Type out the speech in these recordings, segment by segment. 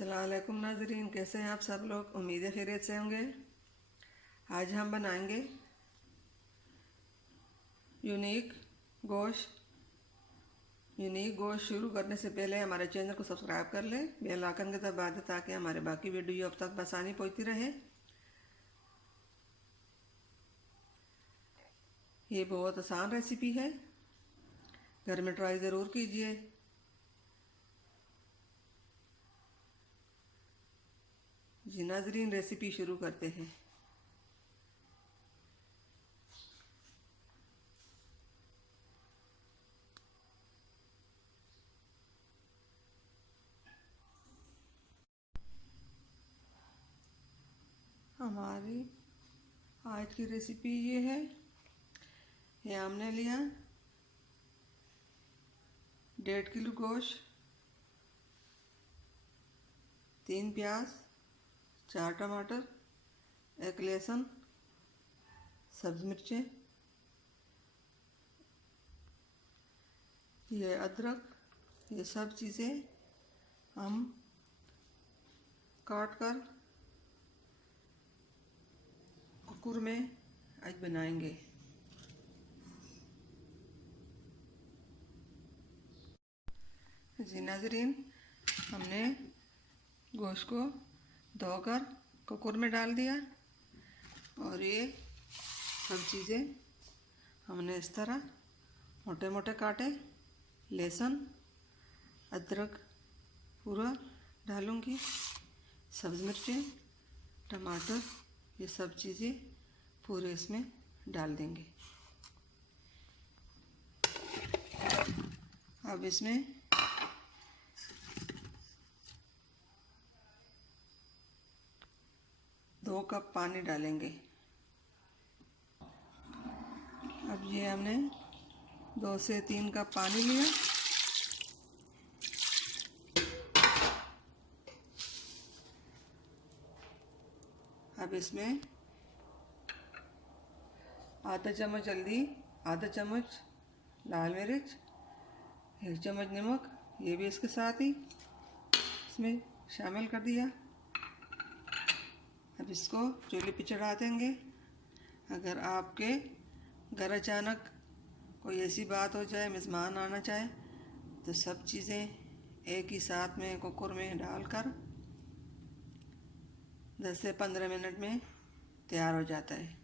अस्सलाम वालेकुम नाज़रीन, कैसे हैं आप सब लोग। उम्मीद है खैरियत से होंगे। आज हम बनाएंगे यूनिक गोश्त। शुरू करने से पहले हमारे चैनल को सब्सक्राइब कर लें, बेल आइकन के दबा दें ताकि हमारे बाकी वीडियो अब तक आसानी पहुंचती रहे। ये बहुत आसान रेसिपी है, घर में ट्राई ज़रूर कीजिए। जी नाज़रीन, रेसिपी शुरू करते हैं। हमारी आज की रेसिपी ये है। ये हमने लिया 1.5 किलो गोश्त, 3 प्याज, 4 टमाटर, 1 लहसुन, सब्ज़ मिर्चें, ये अदरक, ये सब चीज़ें हम काट कर कुकर में आज बनाएंगे। जी नाज़रीन, हमने गोश्त को धोकर कुकर में डाल दिया और ये सब चीज़ें हमने इस तरह मोटे मोटे काटे। लहसुन, अदरक पूरा डालूंगी, सब्ज़ मिर्चें, टमाटर, ये सब चीज़ें पूरे इसमें डाल देंगे। अब इसमें दो कप पानी डालेंगे। अब ये हमने 2 से 3 कप पानी लिया। अब इसमें आधा चम्मच हल्दी, आधा चम्मच लाल मिर्च, 1 चम्मच नमक, ये भी इसके साथ ही इसमें शामिल कर दिया। अब इसको चूल्हे पे चढ़ा देंगे। अगर आपके घर अचानक कोई ऐसी बात हो जाए, मेहमान आना चाहे, तो सब चीज़ें एक ही साथ में कुकर में डालकर 10 से 15 मिनट में तैयार हो जाता है।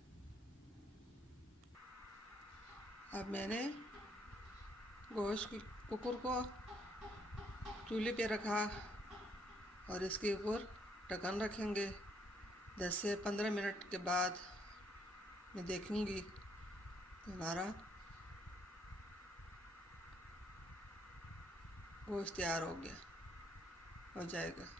अब मैंने गोश्त कुकर को चूल्हे पे रखा और इसके ऊपर ढक्कन रखेंगे। 10 से 15 मिनट के बाद मैं देखूंगी तो हमारा गोश्त तैयार हो जाएगा।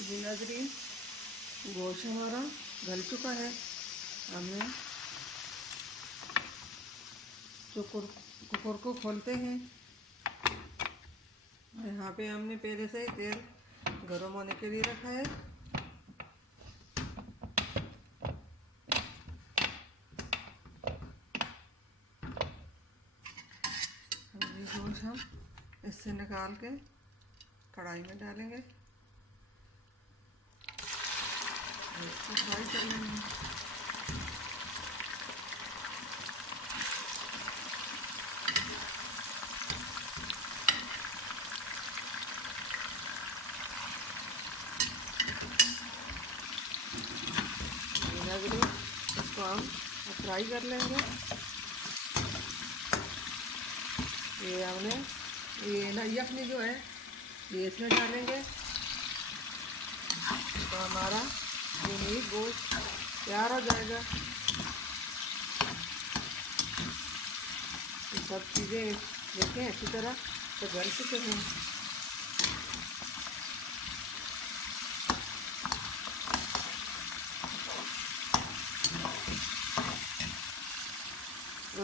जी नाज़रीन, गोश्त हमारा गल चुका है। हमने कुकर को खोलते हैं। यहाँ पे हमने पहले से ही तेल गर्म होने के लिए रखा है। ये गोश्त हम इससे निकाल के कढ़ाई में डालेंगे, इसको फ्राई कर लेंगे। इसको हम फ्राई कर लेंगे। ये हमने यखनी जो है ये इसमें डालेंगे तो हमारा यूनिक गोश्त तैयार हो जाएगा। ये सब चीज़ें देखें अच्छी तरह तो गल चुके हैं।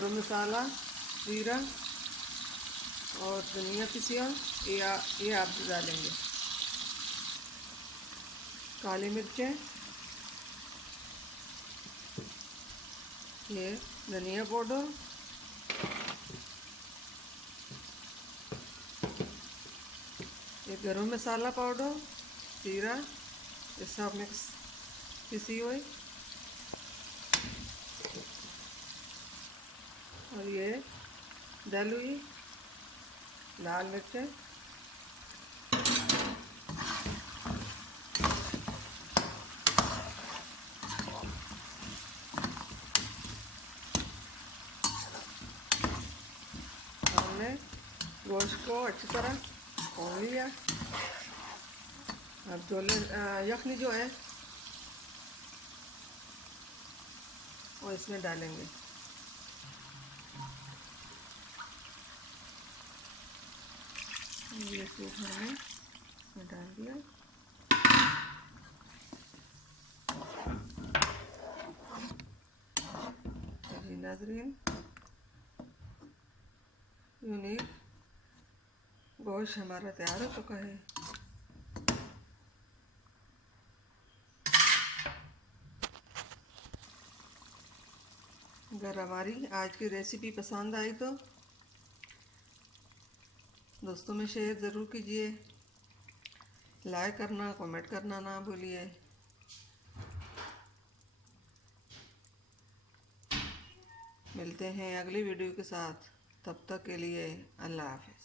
गरम मसाला, जीरा और धनिया पिसी ये आप डालेंगे। काली मिर्चें, ये धनिया पाउडर, ये गरम मसाला पाउडर, जीरा, ये सब मिक्स पिसी हुई, और ये डल हुई लाल मिर्चें, हमने गोश्त को अच्छी तरह भून लिया। अब छोले यखनी जो है वो इसमें डालेंगे। ये सूप हमने इसमें डाल दिया। जी नाज़रीन, यूनिक गोश्त हमारा तैयार हो चुका है। अगर हमारी आज की रेसिपी पसंद आई तो दोस्तों में शेयर ज़रूर कीजिए, लाइक करना, कमेंट करना ना भूलिए। मिलते हैं अगली वीडियो के साथ, तब तक के लिए अल्लाह हाफ़िज़।